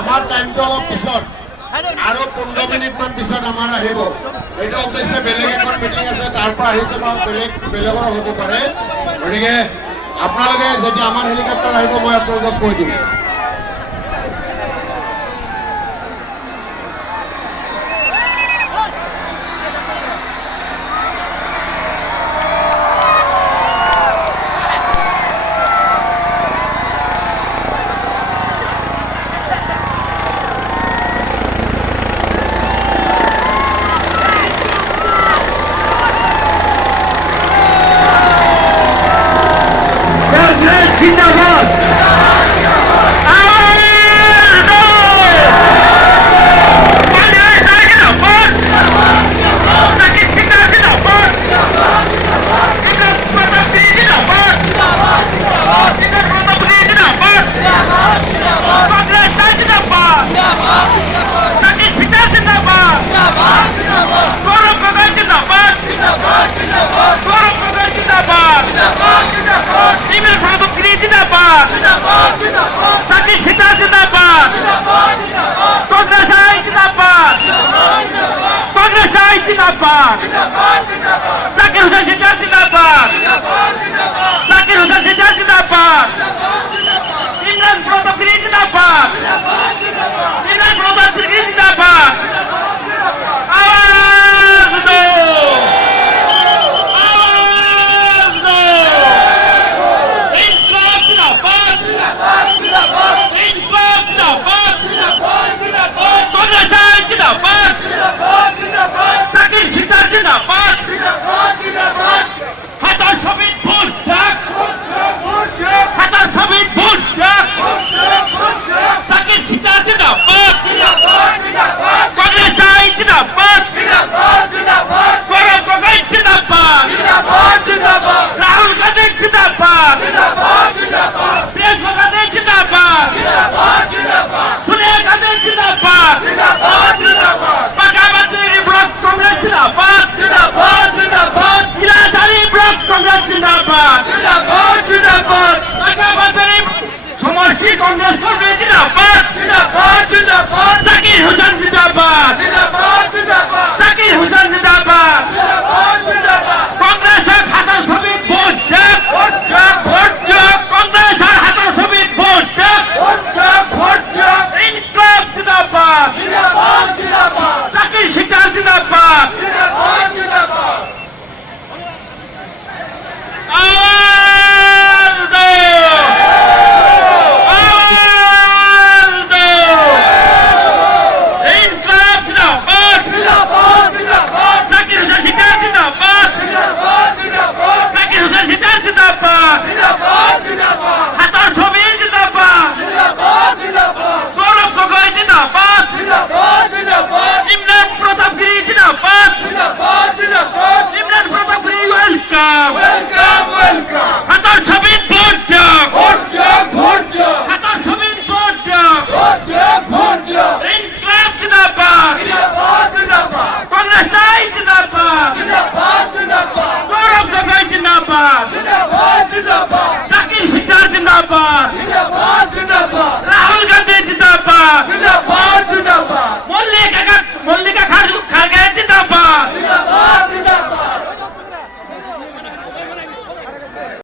আমাৰ টাইমটো অলপ পিছত আৰু 15 মিনিটমান পিছত আমাৰ আহিব। এইটো অৱশ্যে বেলেগ এখন মিটিং আছে, তাৰ পৰা আহিছে বা বেলেগৰ হ'ব পাৰে। গতিকে আপোনালোকে যেতিয়া আমাৰ হেলিকপ্টাৰ আহিব মই আপোনালোকক কৈ দিম। Zakir Hussain Sittar Zindabad! Zakir Hussain Sittar Zindabad! Imran Pratap Giri Zindabad!